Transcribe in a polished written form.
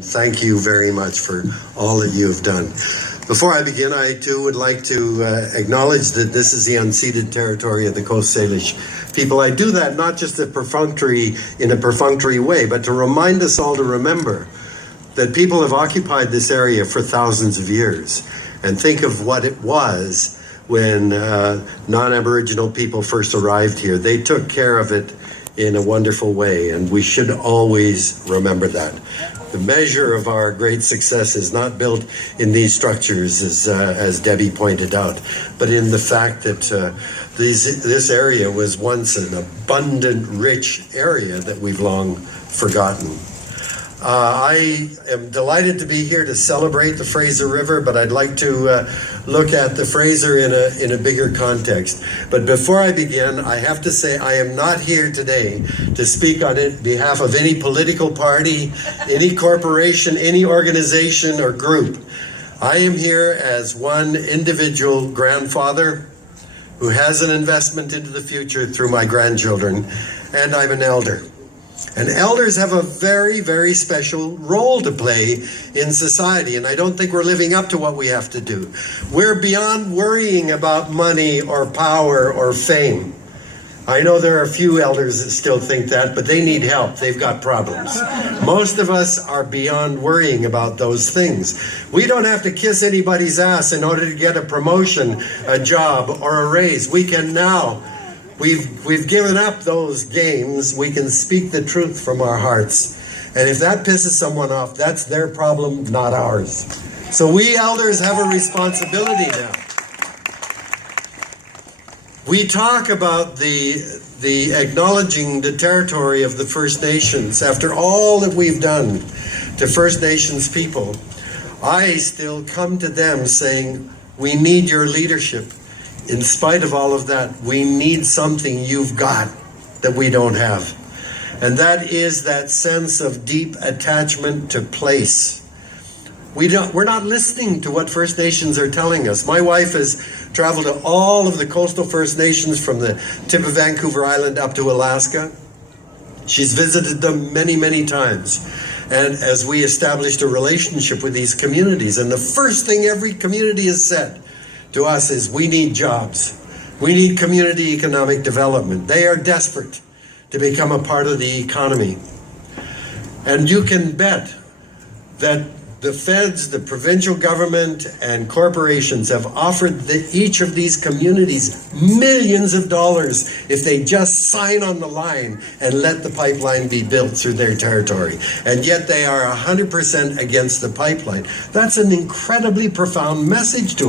Thank you very much for all that you have done. Before I begin, I too would like to acknowledge that this is the unceded territory of the Coast Salish people. I do that not just in a perfunctory way, but to remind us all to remember that people have occupied this area for thousands of years. And think of what it was when non-Aboriginal people first arrived here. They took care of it in a wonderful way, and we should always remember that. The measure of our great success is not built in these structures, as Debbie pointed out, but in the fact that this area was once an abundant, rich area that we've long forgotten. I am delighted to be here to celebrate the Fraser River, but I'd like to look at the Fraser in a bigger context. But before I begin, I have to say I am not here today to speak on behalf of any political party, any corporation, any organization or group. I am here as one individual grandfather who has an investment into the future through my grandchildren, and I'm an elder. And elders have a very, very special role to play in society, and I don't think we're living up to what we have to do. We're beyond worrying about money or power or fame. I know there are a few elders that still think that, but they need help. They've got problems. Most of us are beyond worrying about those things. We don't have to kiss anybody's ass in order to get a promotion, a job, or a raise. We can now. We've given up those games. We can speak the truth from our hearts. And if that pisses someone off, that's their problem, not ours. So we elders have a responsibility now. We talk about the acknowledging the territory of the First Nations. After all that we've done to First Nations people, I still come to them saying, we need your leadership. In spite of all of that, we need something you've got that we don't have. And that is that sense of deep attachment to place. We're not listening to what First Nations are telling us. My wife has traveled to all of the coastal First Nations from the tip of Vancouver Island up to Alaska. She's visited them many, many times. And as we established a relationship with these communities, and the first thing every community has said to us is, we need jobs. We need community economic development. They are desperate to become a part of the economy. And you can bet that the feds, the provincial government, and corporations have offered each of these communities millions of dollars if they just sign on the line and let the pipeline be built through their territory. And yet they are 100% against the pipeline. That's an incredibly profound message to